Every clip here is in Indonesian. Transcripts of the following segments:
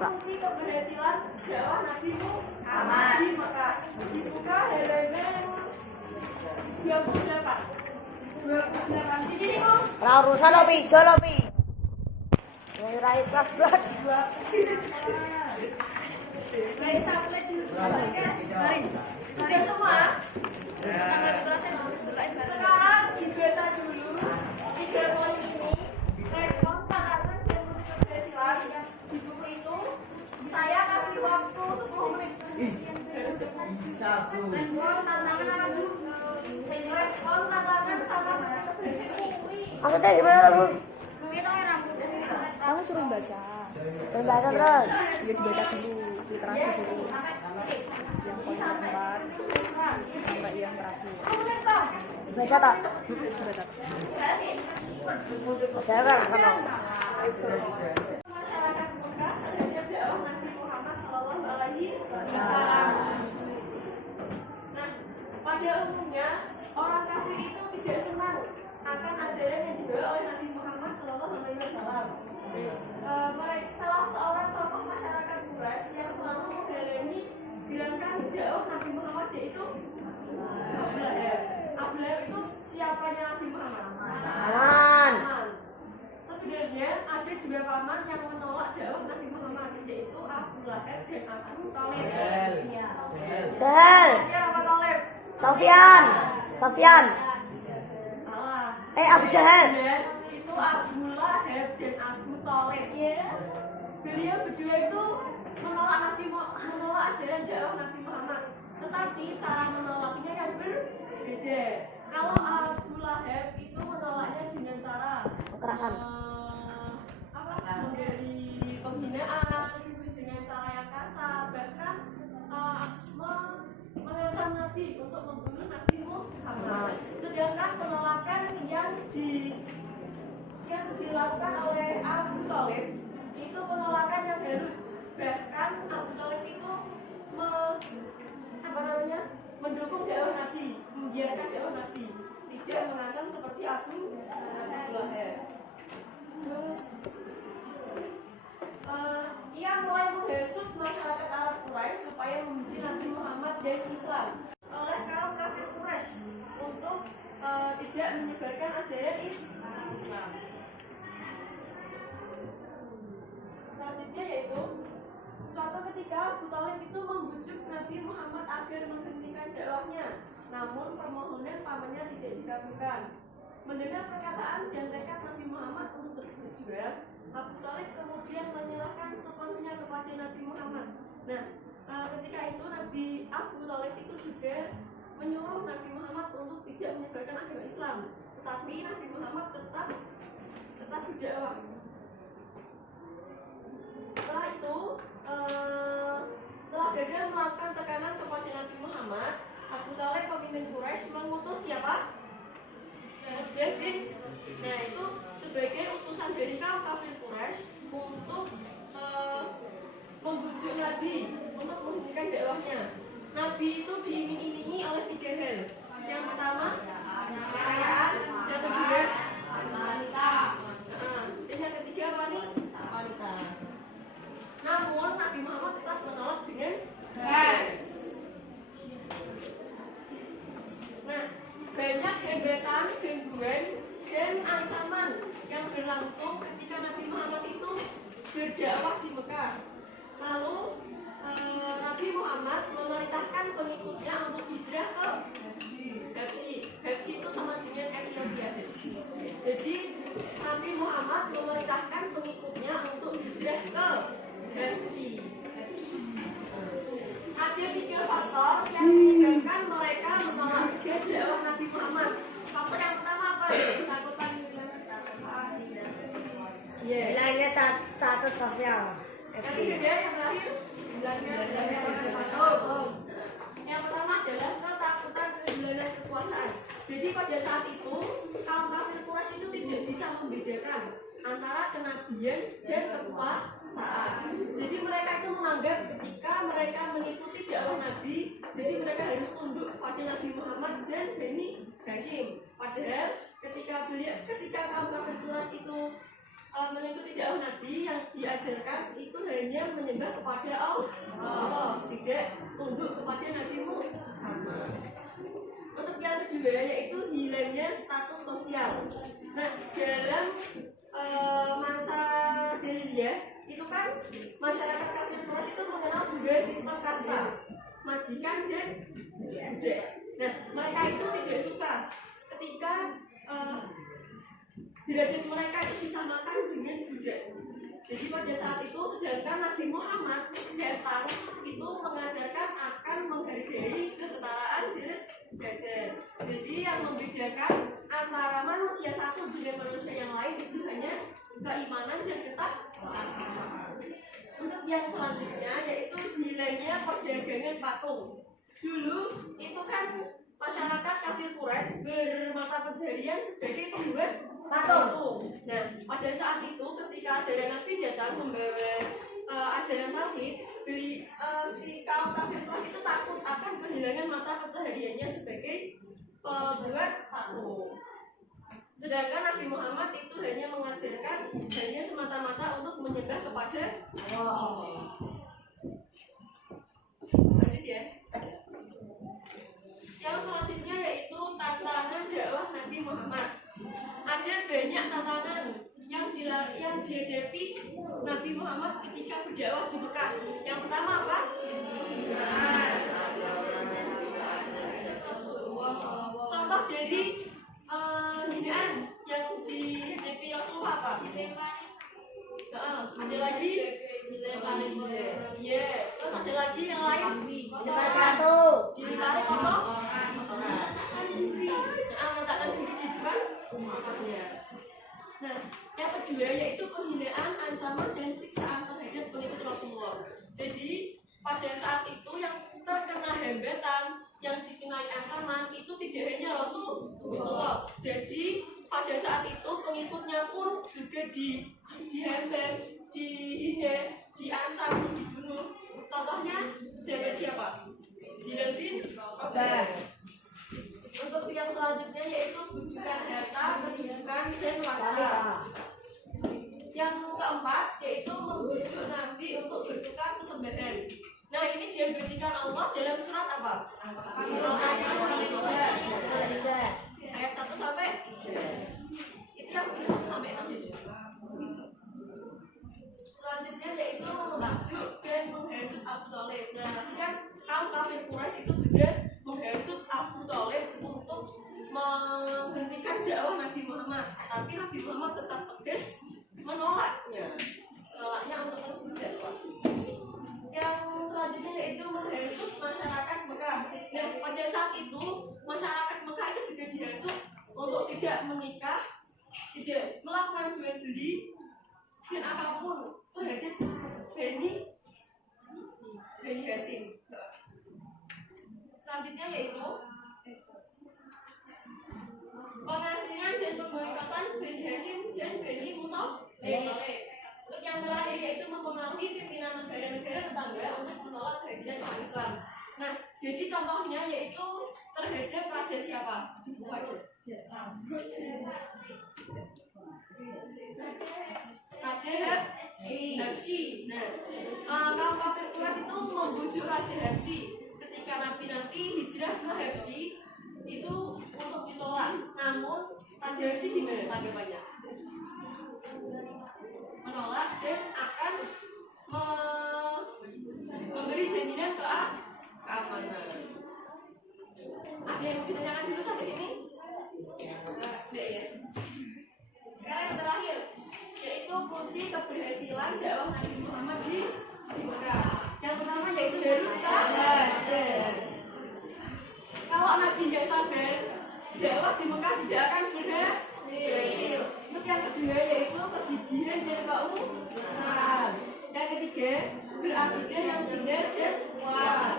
kunci keberhasilan dakwah Nabi Muhammad di Mekah. Dibuka halaman 28. Di sini, Bu. Ora urusan lo pi, jolo pi. Ora ikhlas blas. Baik, sampai di mari. Sudah semua? Sekarang dibaca dulu 3 poin ini. Respon tantangan dan keberhasilan di buku itu. Saya kasih waktu 10 menit. Respon tantangan apa, Bu? Respon tantangan sama keberhasilan. Maksudnya gimana, Bu? Kamu suruh baca. Suruh baca terus. Dia dibaca dulu, literasi dulu. Yang poin keempat sampai yang terakhir. Baca tak? Baca. Baca kan? Masyarakat Mekah terhadap dakwah Nabi Muhammad Shallallahu Alaihi Wasallam. Nah, pada umumnya orang kafir itu tidak senang akan ajaran yang dibawa oleh Nabi Muhammad Shallallahu Alaihi Wasallam. Salah seorang tokoh masyarakat Quraisy yang selalu menghalangi gerakan dakwah Nabi Muhammad yaitu Abu Lahab. Abu Lahab itu siapanya Nabi Muhammad? Paman. Sebenarnya ada 2 paman yang menolak dakwah Nabi Muhammad, yaitu Abu Lahab dan Abu Thalib. Jahal. Kira apa Thalib? Sofyan. Salah. Abu Jahal. Itu Abu Lahab dan Abu Thalib. Beliau berdua itu menolak ajaran dakwah Nabi Muhammad, tetapi cara menolaknya yang berbeda. Kalau Abu Lahab itu menolaknya dengan cara Kekerasan. memberi penghinaan dengan cara yang kasar, bahkan mengancam Nabi untuk membunuh Nabi Muhammad. Sedangkan penolakan yang dilakukan oleh Abu Thalib itu penolakan yang halus. Bahkan Abu Thalib itu mendukung dakwah Nabi, membiarkan dakwah Nabi, tidak mengancam seperti Abu Lahab. Terus ia mulai menghasut masyarakat Arab Quraisy supaya membenci Nabi Muhammad dan Islam oleh kaum kafir Quraisy untuk tidak menyebarkan ajaran Islam. Selanjutnya yaitu suatu ketika Abu Thalib itu membujuk Nabi Muhammad agar menghentikan dakwahnya, namun permohonan pamannya tidak dikabulkan. Mendengar perkataan dan tekad Nabi Muhammad untuk terus berjuang, Abu Thalib kemudian menyerahkan sepenuhnya kepada Nabi Muhammad. Nah, ketika itu Nabi Abu Thalib itu juga menyuruh Nabi Muhammad untuk tidak menyebarkan agama Islam, tetapi Nabi Muhammad tetap berdakwah. Setelah itu, setelah gagal melakukan tekanan kepada Nabi Muhammad, Abu Thalib pemimpin Quraisy mengutus siapa? Utbah bin, nah itu sebagai utusan dari kaum kafir Quraisy untuk membujuk Nabi untuk menghentikan dakwahnya. Nabi itu diiming-imingi oleh 3 hal. Yang pertama, kekayaan. Yang kedua, wanita. Dan yang ketiga, wanita. Namun Nabi Muhammad tetap menolak dengan tegas. Nah, banyak hambatan, gangguan, dan ancaman yang berlangsung ketika Nabi Muhammad itu berdakwah di Mekah. Lalu Nabi Muhammad memerintahkan pengikutnya untuk hijrah ke Habsyi. Habsyi itu sama dengan Ethiopia. Jadi Nabi Muhammad memerintahkan pengikutnya untuk hijrah ke Habsyi. Ada 3 faktor yang menyebabkan mereka menolak tegas dakwah Nabi Muhammad. Faktor yang pertama apa? Ketakutan. Bilangnya status sosial. Yang kedua yang lahir. Yang pertama adalah ketakutan kehilangan kekuasaan. Jadi pada saat itu kaum kafir Quraisy itu tidak bisa membedakan antara kenabian dan kekuasaan. Jadi mereka itu menganggap ketika mereka mengikuti dakwah Nabi, jadi mereka harus tunduk pada Nabi Muhammad dan Bani Hashim. Padahal ketika kaum kafir Quraisy itu mengikuti dakwah Nabi, yang diajarkan itu hanya menyembah kepada Allah, tidak tunduk kepada Nabi Muhammad. Untuk yang kedua yaitu hilangnya status sosial. Nah, dalam masa jahiliyah itu kan masyarakat kafir Quraisy itu mengenal juga sistem kasta, majikan dan budak. Nah, mereka itu tidak suka ketika derajat mereka itu disamakan dengan budak. Jadi pada saat itu sedangkan Nabi Muhammad datang itu mengajarkan akan menghargai kesetaraan derajat. Jadi yang membedakan antara manusia satu dengan manusia yang lain itu hanya keimanan dan ketakwaan. Untuk yang selanjutnya yaitu hilangnya perdagangan patung. Dulu itu kan masyarakat kafir Quraisy bermata pencarian sebagai pembuat patung. Nah, pada saat itu ketika ajaran Nabi datang membawa ajaran tauhid, si kaum kafir Quraisy itu takut akan kehilangan mata pencahariannya sebagai pembuat patung. Sedangkan Nabi Muhammad itu hanya mengajarkan hanya semata-mata untuk menyembah kepada Allah. Lanjut ya. Yang selanjutnya yaitu tantangan dakwah Nabi Muhammad. Ada banyak tantangan yang dihadapi Nabi Muhammad ketika berdakwah di Mekah. Yang pertama apa? Contoh dari hinaan yang dihadapi Rasulullah apa? Ada lagi? Iya. Terus ada lagi yang lain? Dilempari kotor? Meletakkan diri di depan motornya. Nah, yang kedua yaitu penghinaan, ancaman dan siksaan terhadap pengikut Rasulullah. Jadi pada saat itu yang terkena hambatan, yang dikenai ancaman itu tidak hanya Rasulullah. Jadi pada saat itu pengikutnya pun juga dihambat, dihina, diancam, dibunuh. Contohnya sahabat siapa? Bilal bin Rabah. Untuk yang selanjutnya yaitu bujukan harta, kedudukan dan wanita. Yang keempat yaitu membujuk Nabi untuk bertukar sesembahan. Nah, ini diabadikan Allah dalam surat apa? Ayat 1 sampai itu yang 1 sampai 6 ya. Selanjutnya yaitu merajuk dan menghasut Abu Thalib. Nah, kan kaum kafir Quraisy itu juga menghasut Abu Thalib untuk menghentikan dakwah Nabi Muhammad. Tapi Nabi Muhammad tetap tegas menolaknya untuk terus berdakwah. Yang selanjutnya yaitu menghasut masyarakat Mekah. Nah, pada saat itu masyarakat Mekah itu juga dihasut untuk tidak menikah, tidak melakukan jual beli dan apapun terhadap Bani Hasyim. Selanjutnya yaitu pengasingan dan pemboikotan Bani Hasyim dan Bani Muthalib. Untuk yang terakhir yaitu mempengaruhi pimpinan negara-negara tetangga untuk menolak kehadiran orang Islam. Nah, jadi contohnya yaitu terhadap raja siapa? Raja Habsyi. Nah, kaum kafir Quraisy itu membujuk Raja Habsyi ketika Nabi nanti hijrah ke Habsyi itu untuk ditolak. Namun Raja Habsyi gimana tanggapannya? Menolak dan akan memberi jaminan keamanan. Ada yang ditanyakan dulu sampai sini? Tidak ya. Sekarang yang terakhir yaitu kunci keberhasilan dakwah Nabi Muhammad di Mekah. Yang pertama yaitu harus sabar. Kalau Nabi nggak sabar, dakwah di Mekah tidak akan berhasil. Untuk yang kedua yaitu kegigihan dan keuletan. Yang ketiga berakidah yang benar dan kuat.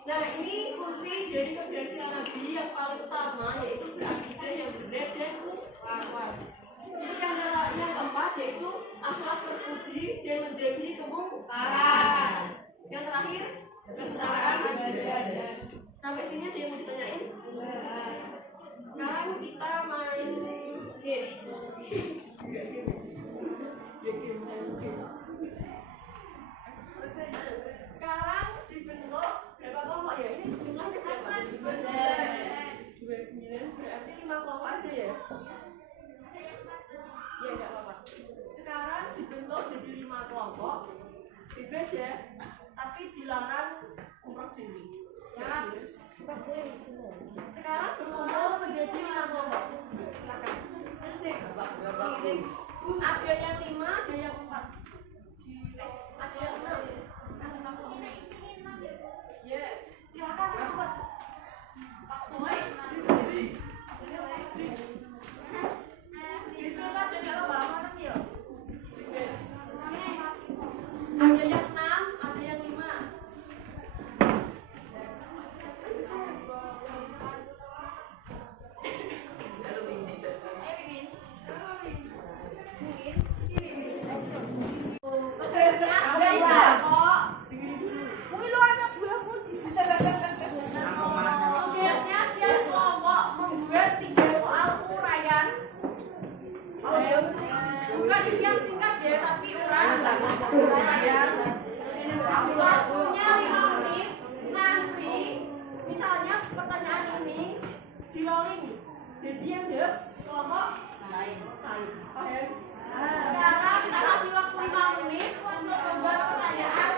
Nah, ini kunci dari keberhasilan Nabi yang paling utama yaitu berakidah yang benar dan kuat. Yang keempat yaitu akhlak terpuji dan menjauhi kemungkaran. Yang terakhir kesetaraan derajat. Sampai sini ada yang mau ditanyain? Sekarang kita main game. Game saya mungkin. bebas ya, tapi dilarang umroh dewi. Ya, sekarang berkumpul menjadi 5 kelompok. Silakan. Ada yang 5, ada yang 4, ada yang 6, ada 5 kelompok. Ya, silakan cepat. Itu saja kalau bapak. Ada yang 6, ada yang 5. Tugasnya setiap kelompok membuat 3 soal uraian. Bukan isi yang singkat ya, tapi uraian. Waktunya 5 menit. Nanti misalnya pertanyaan ini di rolling, jadi yang jawab kelompok lain. Paham? Sekarang kita kasih waktu 5 menit untuk membuat pertanyaan.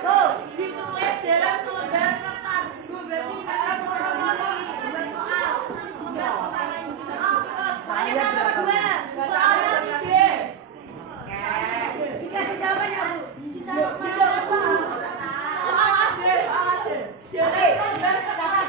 Ditulis dalam selembar kertas. Berarti dalam soal. Soalnya 1, 2. Soalnya 3. Dikasih jawabannya, Bu. Tidak usah. Soal aja. Jadi selembar kertas.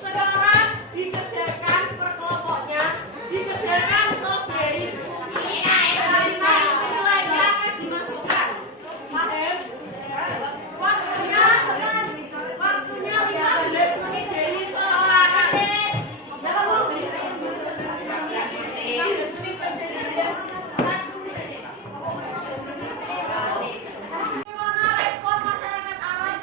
Sekarang dikerjakan per kelompoknya, dikerjakan sebaik nilainya akan dimasukkan. Paham? Waktunya 15 menit dari sekarang. 15 menit gimana respon masyarakat Arab?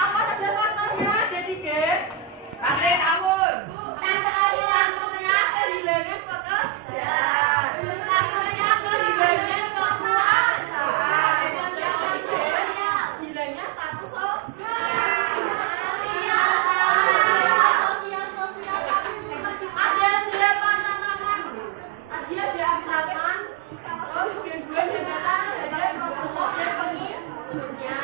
Apa saja faktornya? Ada 3. Faktornya kehilangan pekerjaan. Faktornya kehilangan kekuasaan. Yang ketiga, hilangnya status sosial. Ada 8 tantangan. Ada ancaman. Terus gangguan hambatan ada proses dan pengikutnya.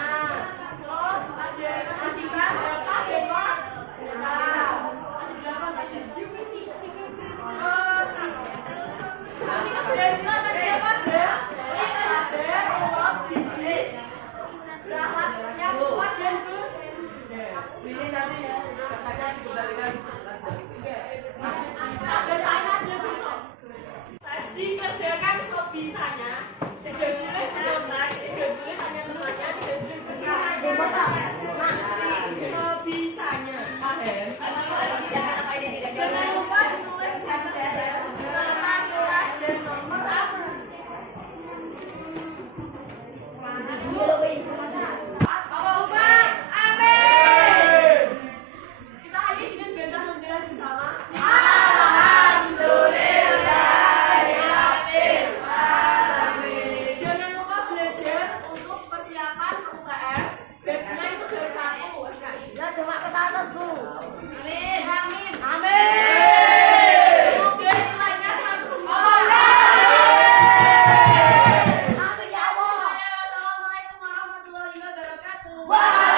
Terus ada ketiga data dan waktu. Ada 8 tadi. Terus nanti keberhasilan tadi apa aja? Sabar, ruwet, gigi, berakhlak yang kuat dan Bacaan aja besok. Dikerjakan sebisanya. Tidak boleh berontak, tidak boleh tanya temannya, tidak boleh berkata. Sebisanya. Paham? Jangan lupa ditulis nama, kelas dan nomor apa. Allahumma amin. Kita akhiri dengan bacaan hamdalah bersama. Jangan lupa belajar untuk persiapan UTS. Babnya itu bab 1 SKI. Ya cuma ke atas, Bu. Amin. Amin. Semoga nilainya 100 semua. Amin ya Allah. Assalamualaikum warahmatullahi wabarakatuh. Wah.